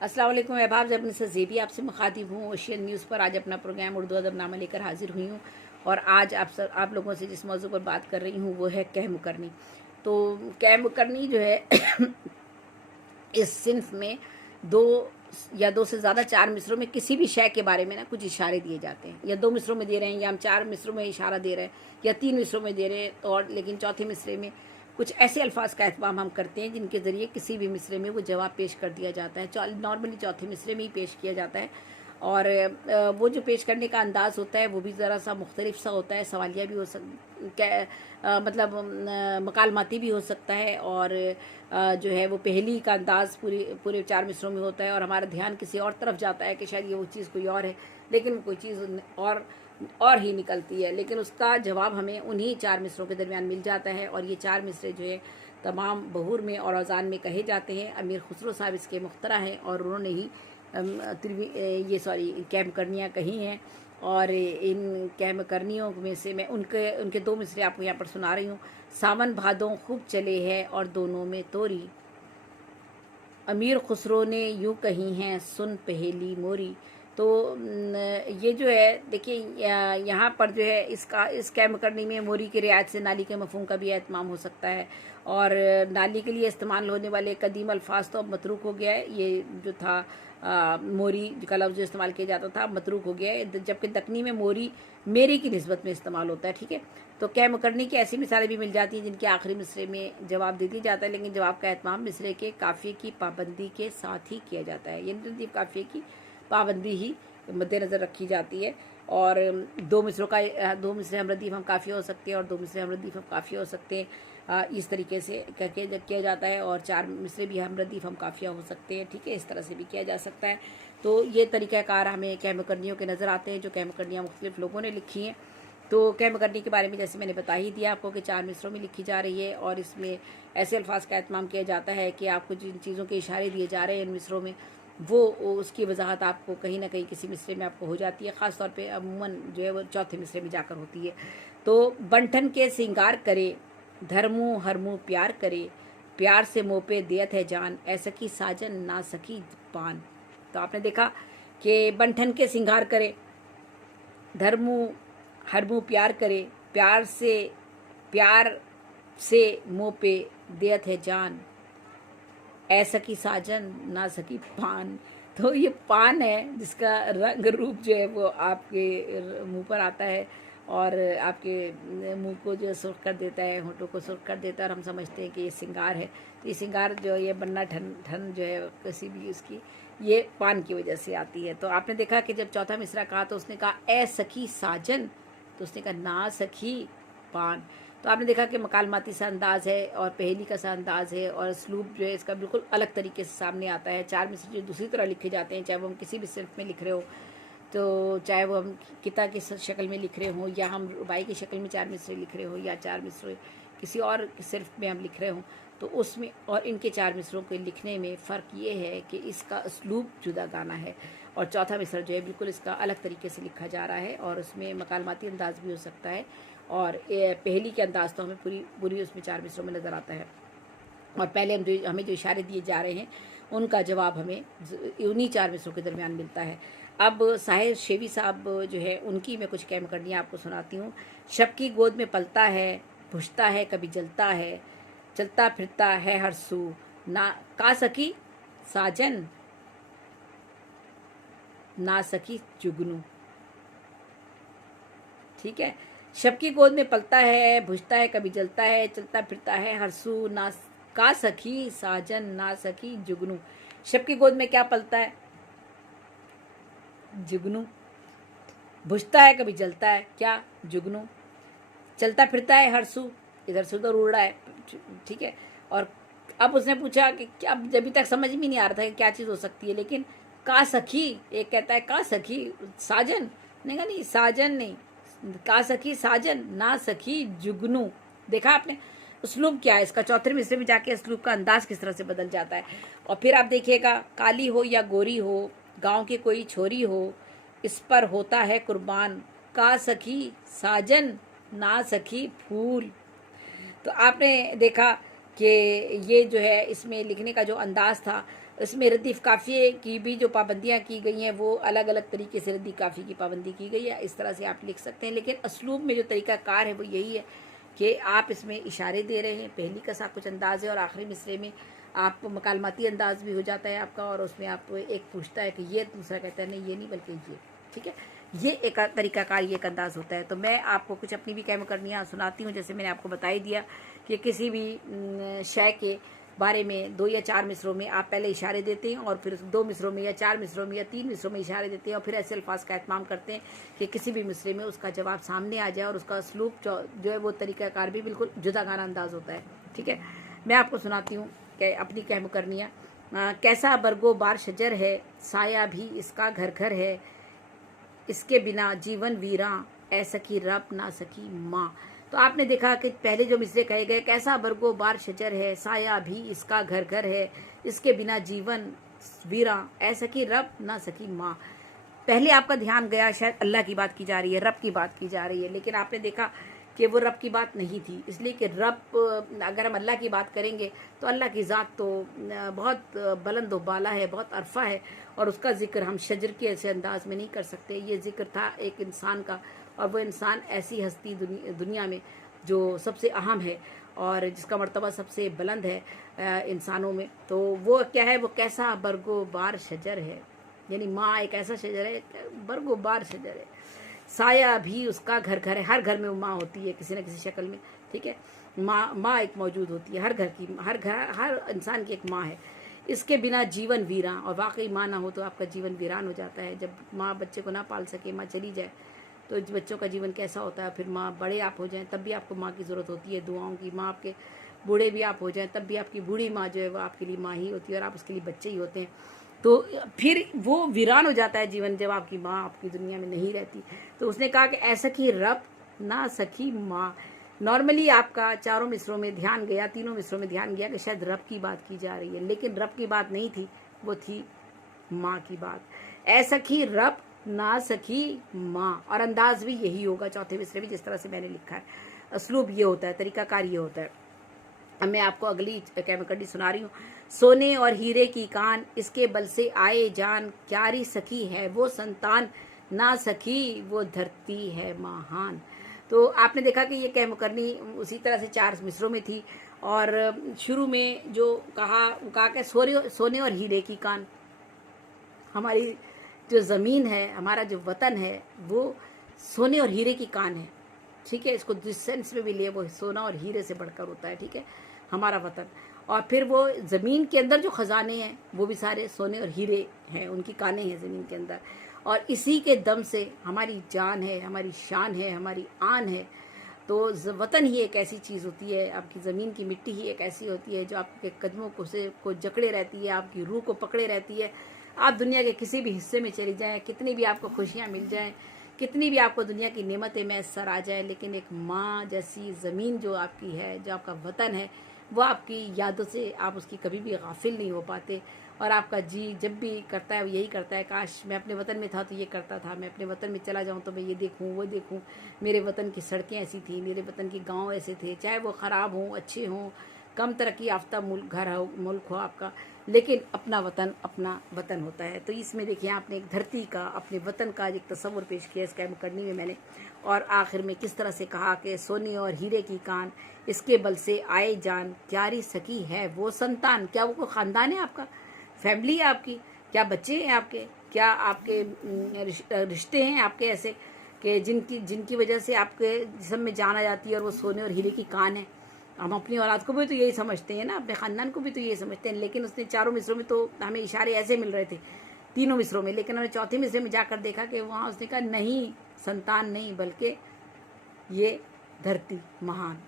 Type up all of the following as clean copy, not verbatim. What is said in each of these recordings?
अस्सलाम वालेकुम। अहबाब जब से ज़ेबी आपसे मुखातिब हूँ ओशियन न्यूज़ पर। आज अपना प्रोग्राम उर्दू अदबनामा लेकर हाजिर हुई हूँ और आज आप लोगों से जिस मौजू पर बात कर रही हूँ वो है कह मुकरनी। तो कह मुकरनी जो है इस सिंफ में दो या दो से ज़्यादा चार मिसरों में किसी भी शय के बारे में ना कुछ इशारे दिए जाते हैं। या दो मिसरों में दे रहे हैं या हम चार मिसरों में इशारा दे रहे हैं या तीन मिसरों में दे रहे हैं, तो और लेकिन चौथे मिसरे में कुछ ऐसे अल्फाज का एहतमाम हम करते हैं जिनके ज़रिए किसी भी मिसरे में वो जवाब पेश कर दिया जाता है। नॉर्मली चौथे मिसरे में ही पेश किया जाता है और वो जो पेश करने का अंदाज़ होता है वो भी ज़रा सा मुख्तलिफ सा होता है। सवालिया भी हो मतलब मकालमाती भी हो सकता है और जो है वो पहली का अंदाज़ पूरे चार मिसरों में होता है और हमारा ध्यान किसी और तरफ जाता है कि शायद ये वो चीज़ कोई और है, लेकिन वो कोई चीज़ और ही निकलती है, लेकिन उसका जवाब हमें उन्हीं चार मिसरों के दरमियान मिल जाता है। और ये चार मिसरे जो है तमाम बहूर में और औज़ान में कहे जाते हैं। अमीर खुसरो साहब इसके मुख्तरा हैं और उन्होंने ही कह मुकरनियाँ कही हैं। और इन कह मुकरनियों में से मैं उनके दो मिसरे आपको यहाँ पर सुना रही हूँ। सावन भादों खूब चले हैं और दोनों में तोरी, अमीर खुसरो ने यूँ कही हैं सुन पहेली मोरी। तो ये जो है देखिए यहाँ पर जो है इस कह मुकरनी में मोरी की रियायत से नाली के मफहूम का भी एहतमाम हो सकता है। और नाली के लिए इस्तेमाल होने वाले कदीम अल्फाज तो अब मतरूक हो गया है। ये जो था मोरी का लफ्ज़ जो इस्तेमाल किया जाता था मतरूक हो गया है, जबकि दक्कनी में मोरी मेरी की निस्बत में इस्तेमाल होता है। ठीक है, तो कह मुकरनी की ऐसी मिसालें भी मिल जाती हैं जिनके आखिरी मिसरे में जवाब दे दिया जाता है, लेकिन जवाब का एहतमाम मिसरे के काफ़िए की पाबंदी के साथ ही किया जाता है। यानी काफ़िए की पाबंदी ही मद्देनज़र रखी जाती है। और दो मिसरे हमरदीफ हम काफ़िया हो सकते हैं और दो मिसरे हमरदीफ हम काफ़िया हो सकते हैं। इस तरीके से किया जाता है। और चार मिसरे भी हमरदीफ हम काफ़िया हो सकते हैं। ठीक है, इस तरह से भी किया जा सकता है। तो ये तरीक़ाकार हमें कह मुकरनियों के नज़र आते हैं जो कह मुकरनियाँ मुख्तलिफ़ लोगों ने लिखी हैं। तो कह मुकरनी के बारे में जैसे मैंने बता ही दिया आपको कि चार मिसरों में लिखी जा रही है और इसमें ऐसे अल्फाज का एहतमाम किया जाता है कि आपको जिन चीज़ों के इशारे दिए जा रहे हैं इन मिसरों में वो उसकी वजाहत आपको कहीं ना कहीं किसी मिसरे में आपको हो जाती है। ख़ास तौर पे अमूमन जो है वो चौथे मिसरे में जाकर होती है। तो बंठन के सिंगार करे, धर्मू हरमू प्यार करे, प्यार से मोह पे दियत है जान, ऐसा की साजन ना सकी पान। तो आपने देखा कि बंठन के सिंगार करे, धर्मू हरमू प्यार करे, प्यार से मोह पे दियत है जान, ऐसा की साजन ना सकी पान। तो ये पान है जिसका रंग रूप जो है वो आपके मुंह पर आता है और आपके मुंह को जो सुर्ख कर देता है, होंठों को सुर्ख कर देता है और हम समझते हैं कि ये सिंगार है। तो ये सिंगार जो ये बनना ठन जो है किसी भी उसकी ये पान की वजह से आती है। तो आपने देखा कि जब चौथा मिसरा कहा तो उसने कहा ए सखी साजन, तो उसने कहा ना सखी पान। तो आपने देखा कि मकालमाती सा अंदाज है और पहेली का सा अंदाज है और स्लूब जो है इसका बिल्कुल अलग तरीके से सामने आता है। चार मिसरे जो दूसरी तरह लिखे जाते हैं, चाहे वो हम किसी भी सिर्फ में लिख रहे हो, तो चाहे वो हम किता की शक्ल में लिख रहे हो या हम रुबाई की शक्ल में चार मिसरे लिख रहे हो या चार मिसरे किसी और सिर्फ में हम लिख रहे हो, तो उसमें और इनके चार मिसरों के लिखने में फ़र्क ये है कि इसका उसलूब जुदा गाना है और चौथा मिसर जो है बिल्कुल इसका अलग तरीके से लिखा जा रहा है और उसमें मकालमाती अंदाज भी हो सकता है और पहली के अंदाज तो हमें पूरी उसमें चार मिसरों में नज़र आता है। और पहले हमें जो इशारे दिए जा रहे हैं उनका जवाब हमें उन्हीं चार मिसरों के दरमियान मिलता है। अब साहिर शेवी साहब जो है उनकी मैं कुछ कह मुकरनियाँ आपको सुनाती हूँ। शब की गोद में पलता है, बुझता है कभी जलता है, चलता फिरता है हर सू, ना का सकी साजन ना सकी जुगनू। ठीक है, शब की गोद में पलता है, बुझता है कभी जलता है, चलता फिरता है हर सू, ना का सखी साजन ना सकी जुगनू। शब की गोद में क्या पलता है? जुगनू। बुझता है कभी जलता है, क्या? जुगनू। चलता फिरता है हर सू, इधर से उधर उड़ रहा है। ठीक है, और अब उसने पूछा कि अब अभी तक समझ में नहीं आ रहा था कि क्या चीज़ हो सकती है, लेकिन का सखी, एक कहता है का सखी साजन, नहीं नहीं साजन नहीं, का सखी साजन ना सखी जुगनू। देखा आपने उसलूब क्या है इसका, चौथे मिसरे में जाके उसलूब का अंदाज किस तरह से बदल जाता है। और फिर आप देखिएगा, काली हो या गोरी हो, गांव की कोई छोरी हो, इस पर होता है कुर्बान, का सखी साजन ना सखी फूल। तो आपने देखा कि ये जो है इसमें लिखने का जो अंदाज था इसमें रदीफ़ काफ़िए की भी जो पाबंदियाँ की गई हैं वो अलग अलग तरीके से रदीफ़ काफ़ी की पाबंदी की गई है, इस तरह से आप लिख सकते हैं। लेकिन असलूब में जो तरीक़ाकार है वो यही है कि आप इसमें इशारे दे रहे हैं, पहली का सा कुछ अंदाज़ है और आखिरी मिसरे में आप मकालमाती अंदाज़ भी हो जाता है आपका, और उसमें आप एक पूछता है कि ये, दूसरा कहता है नहीं ये नहीं बल्कि ये, ठीक है। ये एक तरीक़ाकार, ये एक अंदाज़ होता है। तो मैं आपको कुछ अपनी भी कैम करनियाँ सुनाती हूँ। जैसे मैंने आपको बता ही दिया कि किसी भी शय के बारे में 2 या 4 मिसरों में आप पहले इशारे देते हैं और फिर 2 मिसरों में या 4 मिसरों में या 3 मिसरों में इशारे देते हैं और फिर ऐसे अल्फाज का एहतमाम करते हैं कि किसी भी मिसरे में उसका जवाब सामने आ जाए और उसका स्लूप जो है वो तरीक़ाकार भी बिल्कुल जुदागाना अंदाज़ होता है, ठीक है। मैं आपको सुनाती हूँ कि अपनी कहम करनियाँ। कैसा बरगो बार शजर है, साया भी इसका घर घर है, इसके बिना जीवन वीरां, ऐ सकी रब ना सकी माँ। तो आपने देखा कि पहले जो मिसरे कहे गए, कैसा बरगो बार शजर है, साया भी इसका घर घर है, इसके बिना जीवन वीरां, ऐ सकी रब ना सकी माँ। पहले आपका ध्यान गया शायद अल्लाह की बात की जा रही है, रब की बात की जा रही है, लेकिन आपने देखा कि वो रब की बात नहीं थी। इसलिए कि रब, अगर हम अल्लाह की बात करेंगे तो अल्लाह की ज़ात तो बहुत बुलंद व बाला है, बहुत अरफा है, और उसका जिक्र हम शजर के ऐसे अंदाज में नहीं कर सकते। ये जिक्र था एक इंसान का, और वो इंसान ऐसी हस्ती दुनिया में जो सबसे अहम है और जिसका मर्तबा सबसे बुलंद है इंसानों में। तो वो क्या है, वो कैसा बरगो बार शजर है, यानी माँ एक ऐसा शजर है, बरगो बार शजर है, साया भी उसका घर घर है। हर घर में वो माँ होती है किसी न किसी शक्ल में, ठीक है। माँ एक मौजूद होती है हर घर की, हर इंसान की एक माँ है। इसके बिना जीवन वीरान, और वाकई माँ ना हो तो आपका जीवन वीरान हो जाता है। जब माँ बच्चे को ना पाल सके, माँ चली जाए, तो बच्चों का जीवन कैसा होता है। फिर माँ बड़े आप हो जाएं तब भी आपको माँ की ज़रूरत होती है, दुआओं की। माँ आपके बूढ़े भी आप हो जाएं तब भी आपकी बूढ़ी माँ जो है वो आपके लिए माँ ही होती है और आप उसके लिए बच्चे ही होते हैं। तो फिर वो वीरान हो जाता है जीवन जब आपकी माँ आपकी दुनिया में नहीं रहती। तो उसने कहा कि ऐसा कि रब ना सखी माँ। नॉर्मली आपका चारों मिसरों में ध्यान गया, तीनों मिसरों में ध्यान गया कि शायद रब की बात की जा रही है, लेकिन रब की बात नहीं थी, वो थी माँ की बात। ऐसा कि रब ना सखी माँ, और अंदाज भी यही होगा चौथे मिसरे में जिस तरह से मैंने लिखा है। असलूब ये होता है, तरीकाकार ये होता है। अब मैं आपको अगली कैमकड़ी सुना रही हूँ। सोने और हीरे की कान, इसके बल से आए जान, क्यारी सखी है वो संतान, ना सखी वो धरती है महान। तो आपने देखा कि ये कैमकरनी उसी तरह से 4 मिसरों में थी, और शुरू में जो कहा कि सोने और हीरे की कान, हमारी जो ज़मीन है, हमारा जो वतन है, वो सोने और हीरे की कान है, ठीक है। इसको जिस सेंस में भी लिए वो सोना और हीरे से बढ़कर होता है, ठीक है, हमारा वतन। और फिर वो ज़मीन के अंदर जो ख़जाने हैं वो भी सारे सोने और हीरे हैं, उनकी कानें हैं ज़मीन के अंदर, और इसी के दम से हमारी जान है, हमारी शान है, हमारी आन है। तो वतन ही एक ऐसी चीज़ होती है, आपकी ज़मीन की मिट्टी ही एक ऐसी होती है जो आपके कदमों को जकड़े रहती है, आपकी रूह को पकड़े रहती है। आप दुनिया के किसी भी हिस्से में चली जाएं, कितनी भी आपको खुशियाँ मिल जाएं, कितनी भी आपको दुनिया की नेमतें मैसर आ जाए, लेकिन एक माँ जैसी ज़मीन जो आपकी है, जो आपका वतन है, वो आपकी यादों से आप उसकी कभी भी गाफिल नहीं हो पाते। और आपका जी जब भी करता है वो यही करता है, काश मैं अपने वतन में था तो ये करता था, मैं अपने वतन में चला जाऊँ तो मैं ये देखूँ वो देखूँ, मेरे वतन की सड़कें ऐसी थी, मेरे वतन के गांव ऐसे थे, चाहे वो ख़राब हों अच्छे हों, कम तरक्की याफ्ता मुल्क हो आपका, लेकिन अपना वतन होता है। तो इसमें देखिए आपने एक धरती का, अपने वतन का एक तस्वुर पेश किया इस कैम करनी में मैंने, और आखिर में किस तरह से कहा कि सोने और हीरे की कान, इसके बल से आए जान, क्यारी सकी है वो संतान। क्या वो कोई ख़ानदान है आपका, फैमिली है आपकी, क्या बच्चे हैं आपके, क्या आपके रिश्ते हैं आपके ऐसे कि जिनकी वजह से आपके जिस्म में जान आ जाती है और वो सोने और हीरे की कान है। हम अपनी औलाद को भी तो यही समझते हैं ना, अपने ख़ानदान को भी तो यही समझते हैं, लेकिन उसने 4 मिसरों में तो हमें इशारे ऐसे मिल रहे थे, 3 मिसरों में, लेकिन हमने चौथे मिसरे में जाकर देखा कि वहाँ उसने कहा नहीं, संतान नहीं, बल्कि ये धरती महान,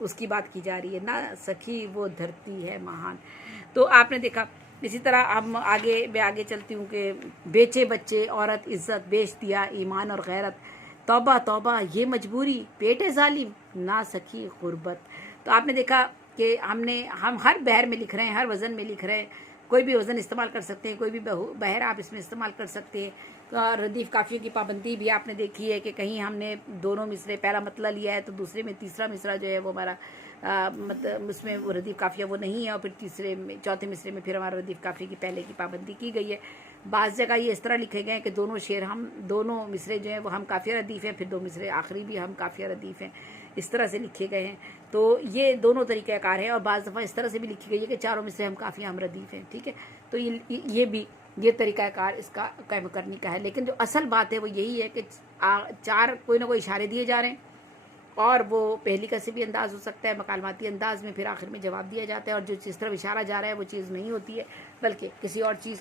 उसकी बात की जा रही है, ना सखी वो धरती है महान। तो आपने देखा। इसी तरह हम मैं आगे चलती हूँ कि बेचे बच्चे औरत इज़्ज़त, बेच दिया ईमान और गैरत, तौबा तौबा ये मजबूरी, पेट है जालिम, ना सखी गुर्बत। तो आपने देखा कि हम हर बहर में लिख रहे हैं, हर वज़न में लिख रहे हैं, कोई भी वज़न इस्तेमाल कर सकते हैं, कोई भी बहर आप इसमें इस्तेमाल कर सकते हैं। तो रदीफ़ काफ़ियों की पाबंदी भी आपने देखी है कि कहीं हमने दोनों मिसरे पहला मतला लिया है तो दूसरे में तीसरा मिसरा जो है वो हमारा मतलब उसमें वो रदीफ काफिया वो नहीं है, और फिर चौथे मिसरे में फिर हमारा रदीफ काफिया की पहले की पाबंदी की गई है। बाज़ जगह ये इस तरह लिखे गए हैं कि दोनों शेर दोनों मिसरे जो हैं वो हम काफिया रदीफ हैं, फिर 2 मिसरे आखिरी भी हम काफिया रदीफ हैं, इस तरह से लिखे गए हैं। तो ये दोनों तरीक़ाकार है, और बाज़ दफ़ा इस तरह से भी लिखी गई है कि चारों मिसरे हम काफिया हम रदीफ हैं, ठीक है। तो ये भी ये तरीक़ाकार इसका कैम करनी का है। लेकिन जो असल बात है वो यही है कि 4 कोई ना कोई इशारे दिए जा रहे हैं, और वो पहली का से भी अंदाज़ हो सकता है, मकालमाती अंदाज़ में, फिर आखिर में जवाब दिया जाता है, और जो जिस तरफ इशारा जा रहा है वो चीज़ नहीं होती है, बल्कि किसी और चीज़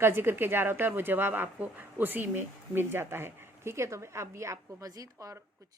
का जिक्र किया जा रहा होता है, और वो जवाब आपको उसी में मिल जाता है, ठीक है। तो अब ये आपको मज़ीद और कुछ